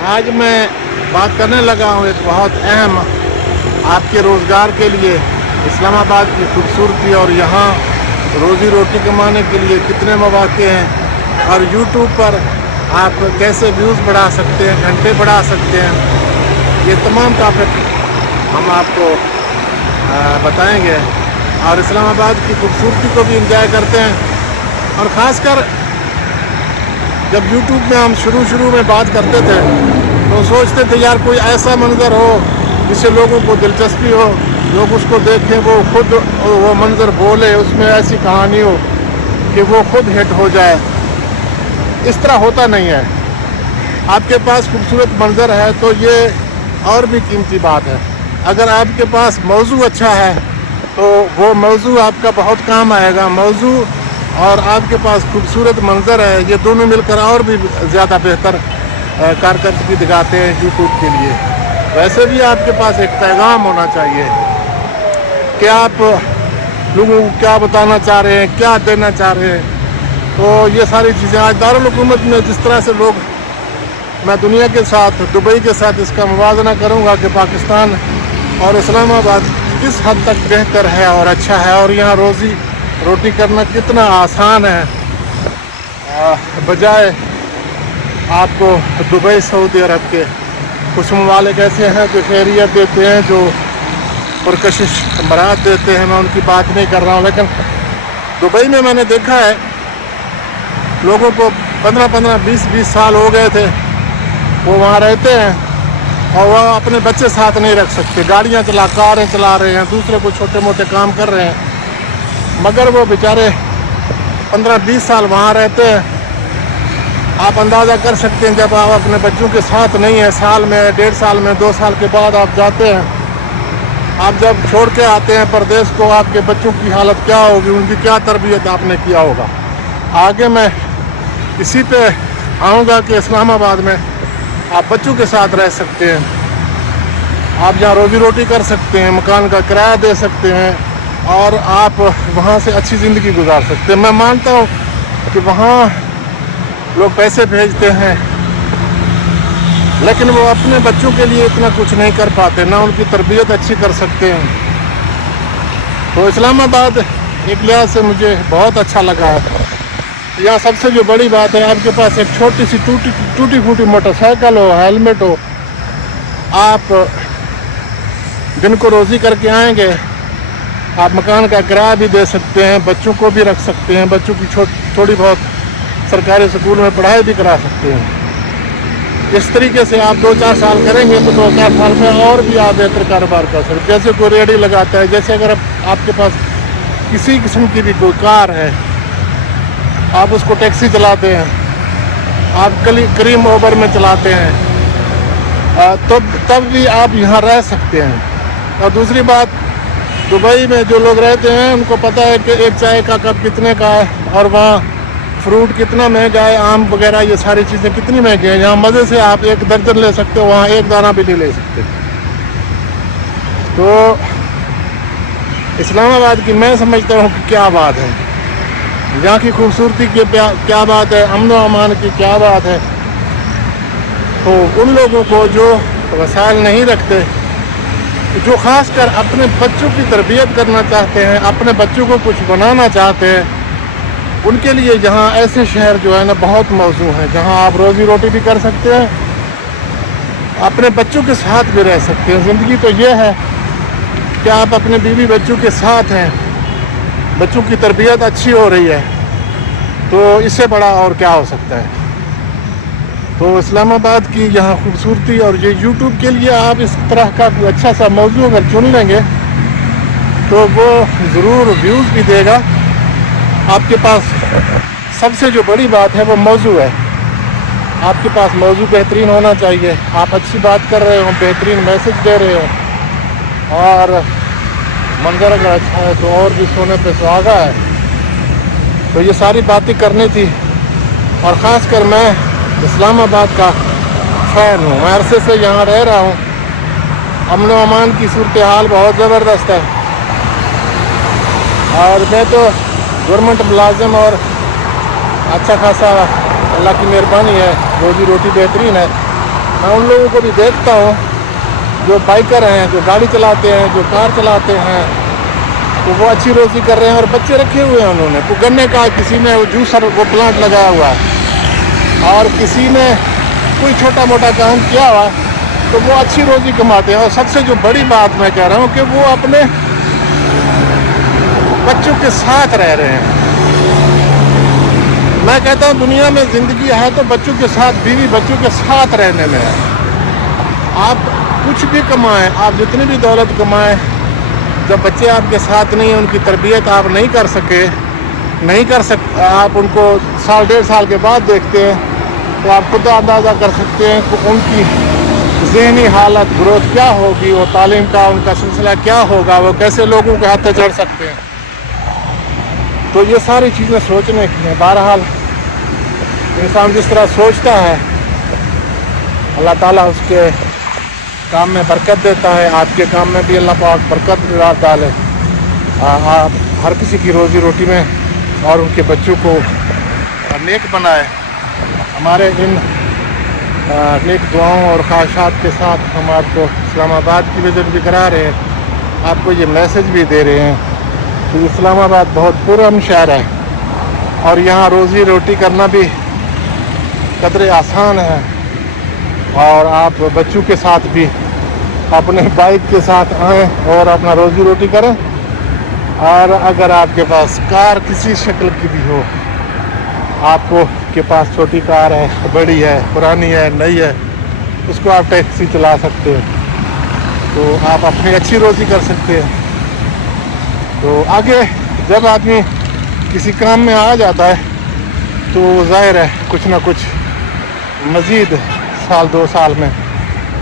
आज मैं बात करने लगा हूँ एक बहुत अहम आपके रोज़गार के लिए, इस्लामाबाद की खूबसूरती और यहाँ रोज़ी रोटी कमाने के लिए कितने मौके हैं और यूट्यूब पर आप कैसे व्यूज़ बढ़ा सकते हैं, घंटे बढ़ा सकते हैं। ये तमाम टॉपिक हम आपको बताएंगे और इस्लामाबाद की खूबसूरती को भी इंजॉय करते हैं। और ख़ासकर जब यूट्यूब में हम शुरू में बात करते थे तो सोचते थे यार कोई ऐसा मंज़र हो जिससे लोगों को दिलचस्पी हो, लोग उसको देखें, वो खुद वो मंज़र बोले, उसमें ऐसी कहानी हो कि वो खुद हिट हो जाए। इस तरह होता नहीं है। आपके पास खूबसूरत मंज़र है तो ये और भी कीमती बात है। अगर आपके पास मौजू अच्छा है तो वो मौजू आपका बहुत काम आएगा। मौजू और आपके पास खूबसूरत मंज़र है, ये दोनों मिलकर और भी ज़्यादा बेहतर कारकर्दगी दिखाते हैं यूट्यूब के लिए। वैसे भी आपके पास एक पैगाम होना चाहिए कि आप लोगों को क्या बताना चाह रहे हैं, क्या देना चाह रहे हैं। तो ये सारी चीज़ें आज दारुल हुकूमत में जिस तरह से लोग, मैं दुनिया के साथ, दुबई के साथ इसका मुवाज़ना करूँगा कि पाकिस्तान और इस्लामाबाद किस हद तक बेहतर है और अच्छा है और यहाँ रोज़ी रोटी करना कितना आसान है, बजाय आपको दुबई सऊदी अरब के। कुछ ममालिक ऐसे हैं जो खैरियत देते हैं, जो पुरकशिश मराद देते हैं, मैं उनकी बात नहीं कर रहा हूँ। लेकिन दुबई में मैंने देखा है लोगों को 15-15, 20-20 साल हो गए थे, वो वहाँ रहते हैं और वह अपने बच्चे साथ नहीं रख सकते, गाड़ियाँ कारें चला रहे हैं, दूसरे को छोटे मोटे काम कर रहे हैं, मगर वो बेचारे 15-20 साल वहाँ रहते हैं। आप अंदाज़ा कर सकते हैं जब आप अपने बच्चों के साथ नहीं हैं, साल में, 1.5 साल में, 2 साल के बाद आप जाते हैं, आप जब छोड़ के आते हैं परदेश को, आपके बच्चों की हालत क्या होगी, उनकी क्या तरबियत आपने किया होगा। आगे मैं इसी पे आऊँगा कि इस्लामाबाद में आप बच्चों के साथ रह सकते हैं, आप यहाँ रोज़ी रोटी कर सकते हैं, मकान का किराया दे सकते हैं और आप वहाँ से अच्छी ज़िंदगी गुजार सकते हैं। मैं मानता हूँ कि वहाँ लोग पैसे भेजते हैं लेकिन वो अपने बच्चों के लिए इतना कुछ नहीं कर पाते, ना उनकी तरबियत अच्छी कर सकते हैं। तो इस्लामाबाद एक लिहाज से मुझे बहुत अच्छा लगा है। यहाँ सबसे जो बड़ी बात है, आपके पास एक छोटी सी टूटी फूटी मोटरसाइकिल हो, हेलमेट हो, आप दिन को रोज़ी करके आएंगे, आप मकान का किराया भी दे सकते हैं, बच्चों को भी रख सकते हैं, बच्चों की थोड़ी बहुत सरकारी स्कूल में पढ़ाई भी करा सकते हैं। इस तरीके से आप 2-4 साल करेंगे तो 2-4 साल में और भी आप बेहतर कारोबार कर सकते हैं। जैसे कोई रेहड़ी लगाता है, जैसे अगर आपके पास किसी किस्म की भी कोई कार है, आप उसको टैक्सी चलाते हैं, आप करीम ओबर में चलाते हैं, तब भी आप यहाँ रह सकते हैं। और दूसरी बात, दुबई में जो लोग रहते हैं उनको पता है कि एक चाय का कप कितने का है और वहाँ फ्रूट कितना महंगा है, आम वगैरह ये सारी चीज़ें कितनी महंगी हैं। यहाँ मज़े से आप 1 दर्जन ले सकते हो, वहाँ 1 दाना भी नहीं ले सकते। तो इस्लामाबाद की मैं समझता हूँ कि क्या बात है, यहाँ की खूबसूरती की क्या बात है, अमन व अमान की क्या बात है। तो उन लोगों को जो वसाइल नहीं रखते, जो ख़ासकर अपने बच्चों की तरबियत करना चाहते हैं, अपने बच्चों को कुछ बनाना चाहते हैं, उनके लिए यहाँ ऐसे शहर जो है ना बहुत मौजू हैं, जहाँ आप रोज़ी रोटी भी कर सकते हैं, अपने बच्चों के साथ भी रह सकते हैं। ज़िंदगी तो ये है कि आप अपने बीवी बच्चों के साथ हैं, बच्चों की तरबियत अच्छी हो रही है, तो इससे बड़ा और क्या हो सकता है। तो इस्लामाबाद की यहाँ खूबसूरती और ये यूट्यूब के लिए आप इस तरह का कोई अच्छा सा मौजू अगर चुन लेंगे तो वो ज़रूर व्यूज़ भी देगा। आपके पास सबसे जो बड़ी बात है वो मौजू है, आपके पास मौजू बेहतरीन होना चाहिए, आप अच्छी बात कर रहे हो, बेहतरीन मैसेज दे रहे हो और मंजर अगर अच्छा है तो और भी सोने पे सुहागा है। तो ये सारी बातें करनी थी। और ख़ासकर मैं इस्लामाबाद का फ़ैन हूँ, मैं अरसे से यहाँ रह रहा हूँ। अमन व अमान की सूरत हाल बहुत ज़बरदस्त है और मैं तो गवर्नमेंट मुलाजिम और अच्छा खासा अल्लाह की मेहरबानी है, रोज़ी रोटी बेहतरीन है। मैं उन लोगों को भी देखता हूँ जो बाइकर हैं, जो गाड़ी चलाते हैं, जो कार चलाते हैं, तो वो अच्छी रोजी कर रहे हैं और बच्चे रखे हुए हैं उन्होंने। तो गन्ने का किसी ने वो जूसर वो प्लांट लगाया हुआ है और किसी ने कोई छोटा मोटा काम किया हुआ है, तो वो अच्छी रोजी कमाते हैं। और सबसे जो बड़ी बात मैं कह रहा हूँ कि वो अपने बच्चों के साथ रह रहे हैं। मैं कहता हूँ दुनिया में ज़िंदगी है तो बच्चों के साथ, बीवी बच्चों के साथ रहने में है। आप कुछ भी कमाएं, आप जितनी भी दौलत कमाएं, जब बच्चे आपके साथ नहीं हैं, उनकी तरबियत आप नहीं कर सकते, आप उनको साल डेढ़ साल के बाद देखते हैं, तो आप खुद अंदाज़ा कर सकते हैं कि उनकी ज़हनी हालत, ग्रोथ क्या होगी, वो तालीम का उनका सिलसिला क्या होगा, वो कैसे लोगों के हाथ चढ़ सकते हैं। तो ये सारी चीज़ें सोचने की हैं। बहरहाल इंसान जिस तरह सोचता है, अल्लाह ताला उसके काम में बरकत देता है। आपके काम में भी अल्लाह पाक बरकत डाले, आप हर किसी की रोज़ी रोटी में और उनके बच्चों को नेक बनाए। हमारे इन नेक दुआओं और ख्वाहिशात के साथ हम आपको इस्लामाबाद की विज़िट भी करा रहे हैं, आपको ये मैसेज भी दे रहे हैं कि इस्लामाबाद बहुत पुरअमन शहर है और यहाँ रोज़ी रोटी करना भी कदरे आसान है। और आप बच्चों के साथ भी अपने बाइक के साथ आएँ और अपना रोज़ी रोटी करें। और अगर आपके पास कार किसी शक्ल की भी हो, आपको के पास छोटी कार है, बड़ी है, पुरानी है, नई है, उसको आप टैक्सी चला सकते हैं, तो आप अपनी अच्छी रोज़ी कर सकते हैं। तो आगे जब आदमी किसी काम में आ जाता है तो ज़ाहिर है कुछ ना कुछ मज़ीद साल 2 साल में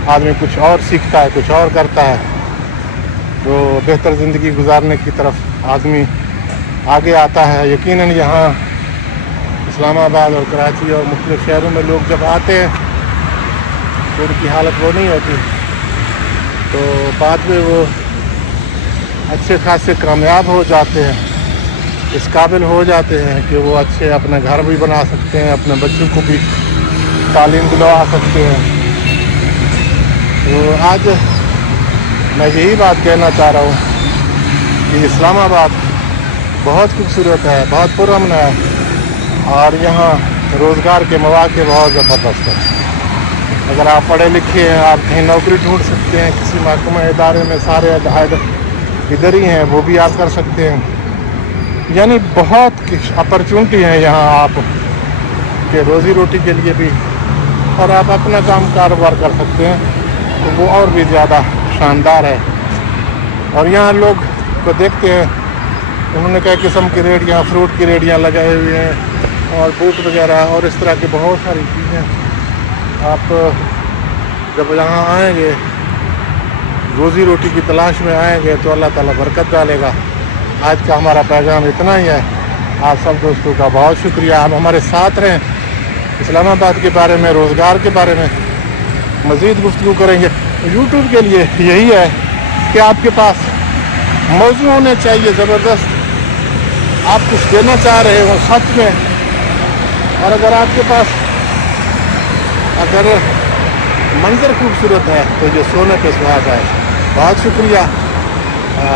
आदमी कुछ और सीखता है, कुछ और करता है, तो बेहतर ज़िंदगी गुजारने की तरफ आदमी आगे आता है। यकीनन यहाँ इस्लामाबाद और कराची और मुख्तलिफ शहरों में लोग जब आते हैं तो उनकी हालत वो नहीं होती, तो बाद में वो अच्छे खासे कामयाब हो जाते हैं, इस काबिल हो जाते हैं कि वो अच्छे अपने घर भी बना सकते हैं, अपने बच्चों को भी तालीम दिलवा सकते हैं। तो आज मैं यही बात कहना चाह रहा हूँ कि इस्लामाबाद बहुत खूबसूरत है, बहुत पुरअमन है और यहाँ रोज़गार के मौके बहुत ज़बरदस्त है। अगर आप पढ़े लिखे हैं, आप कहीं नौकरी ढूंढ सकते हैं, किसी महकमा इदारे में, सारे इधर ही हैं, वो भी आप कर सकते हैं। यानी बहुत अपॉर्चुनिटी है यहाँ आप के रोज़ी रोटी के लिए भी, और आप अपना काम कारोबार कर सकते हैं, तो वो और भी ज़्यादा शानदार है। और यहाँ लोग को देखते हैं, उन्होंने कई किस्म की रेडियाँ, फ्रूट की रेडियाँ लगाए हुए हैं और बूट वगैरह और इस तरह की बहुत सारी चीज़ें। आप जब यहाँ आएंगे, रोज़ी रोटी की तलाश में आएंगे, तो अल्लाह ताला बरकत डालेगा। आज का हमारा पैगाम इतना ही है। आप सब दोस्तों का बहुत शुक्रिया, आप हमारे साथ रहें। इस्लामाबाद के बारे में, रोज़गार के बारे में मज़ीद गुफ्तगू करेंगे। यूट्यूब के लिए यही है कि आपके पास मौजू होने चाहिए ज़बरदस्त, आप कुछ देना चाह रहे हो सच में, और अगर आपके पास अगर मंजर खूबसूरत है तो ये सोने पे सुहागा है। बहुत शुक्रिया।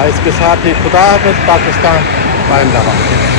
इसके साथ ही खुदा हाफ़िज़। पाकिस्तान जिंदाबाद।